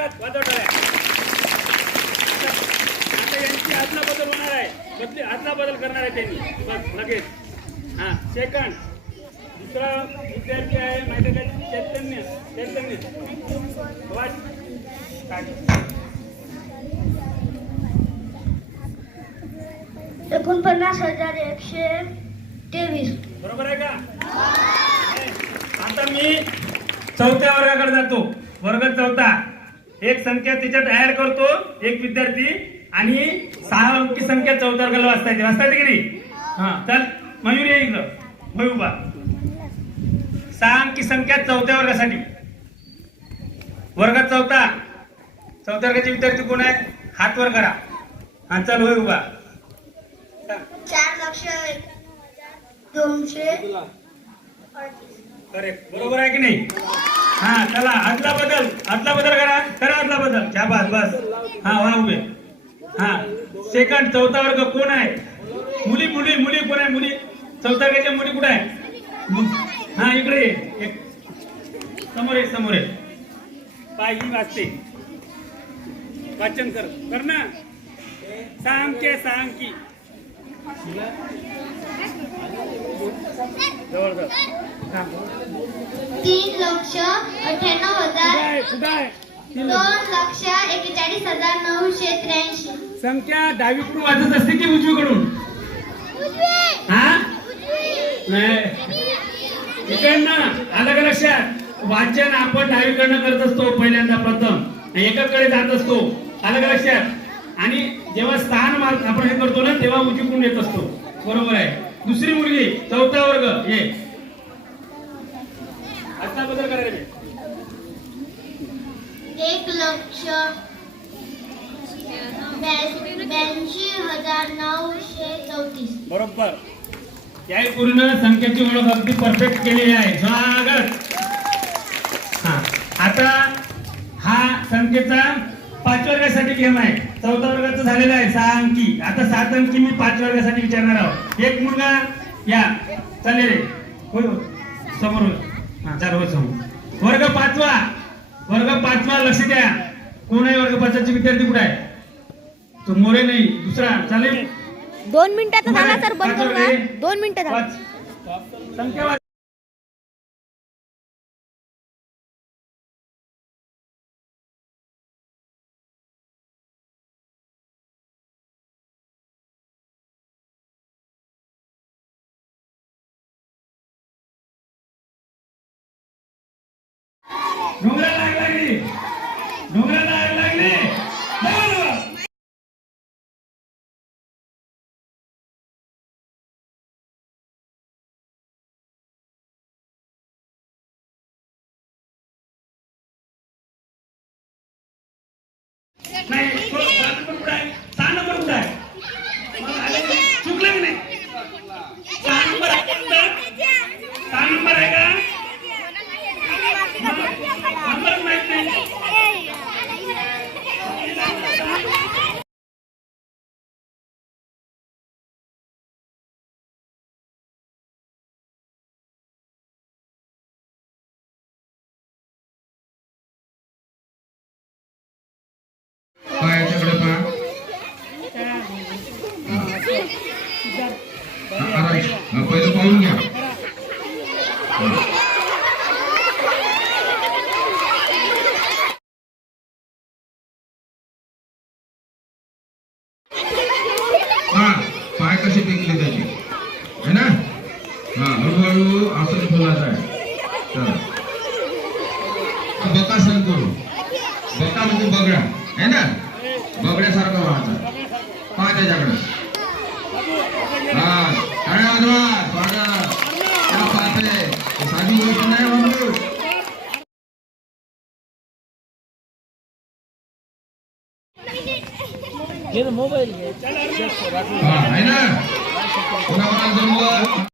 वाजव टाळ्या. आता यांची आदला बदल होणार आहे. बदली आदला बदल करणार आहे त्यांनी. बस लगेच. हा सेकंड. दुसरा विद्यार्थी आहे माहिती आहे का? चैतन्य. चैतन्य. वाच. काय एकोणपन्नास हजार एकशे तेवीस. बरोबर आहे का? आता मी चौथ्या वर्गाकडे जातो. वर्ग चौथा. एक संख्या त्याच्यात ऍड करतो एक विद्यार्थी आणि सहा अंकी संख्या चौथ्या वर्गाला वाचता येते वाचता येते की नाही? हा. चल मयूर ये इकडं होय उभा. सहा अंकी संख्या चौथ्या वर्गासाठी. वर्ग चौथा चौथ्या वर्गाचे विद्यार्थी कोण आहे? हात वर करा. हा चल होय उभा. सांग. चार लक्ष दोनशे करेक्ट. बरोबर आहे की नाही? हा चला आदला बदल. आदला बदल करा करा आदला बदल क्या बस बस हा वा उभे हा सेकंड चौथा वर्ग कोण आहे? मुली मुली मुली कोण आहे? मुली. चौथा वर्गाच्या मुली कुठे आहे? हा इकडे समोर ये समोर ये. पाय ही वाचते. वाचन कर. कर ना. सांग के सांग की. तीन लक्ष अठ्ठ्याण्णव हजार आहे? आहे? दोन लक्ष एक्केचाळीस हजार नऊशे त्र्याऐंशी. संख्या डावीकडून वाजत असते की उजवीकडून? हा? नाही. इकडनं आलं का लक्षात? वाचन आपण डावीकडनं करत असतो पहिल्यांदा प्रथम. एकाकडे जात असतो. आलं का लक्षात? आणि जेव्हा स्थान मार्ग आपण हे करतो ना तेव्हा उजवीकडून येत असतो. बरोबर आहे. दुसरी मुलगी चौथा वर्ग ये. आता बदल करायला. एक लक्ष. ब्याऐंशी हजार नऊशे चौतीस. बरोबर. याही पूर्ण संख्येची ओळख अगदी परफेक्ट केलेली आहे. स्वागत. हा आता हा संख्येचा पाच वर्गासाठी गेम आहे. चौथा वर्गाचा झालेला आहे सहा अंकी. आता सात अंकी मी पाच वर्गासाठी विचारणार आहोत. एक मुलगा या. चालेल रे. होय. समोर. हा समोर. वर्ग पाचवा. वर्ग पाचवा लक्ष द्या. कोण आहे वर्ग पाचवाचे विद्यार्थी कुठे आहे? तो मोरे नाही दुसरा. चालेल? दोन मिनिटाचा झाला तर बंद करू. का दोन मिनिटं झाला. संख्या आग लागली. डोंगराला आग नाही तो सहा नंबर कुठं आहे सहा नंबर कुठं आहे मला आले की नाही? चुकलं की नाही सहा नंबर आहे का कुठं? सहा नंबर आहे का नंबर माहीत नाही पायाच्याकडे पहा आराम. हा, पहिलं पाहून घ्या हा पाय कसे टेकले त्याचे है ना हा। हळूहळू आसन खोलायचं आहे चला. बकासन करू बका म्हणजे बगडा है ना? बगड्यासारखं व्हायचं पहा त्याच्याकडे हा टाळ्या वाजवा स्वागत क्या बात है हे साधी गोष्ट नाही बाबू हा आहे ना कोणाकोणाला जमलं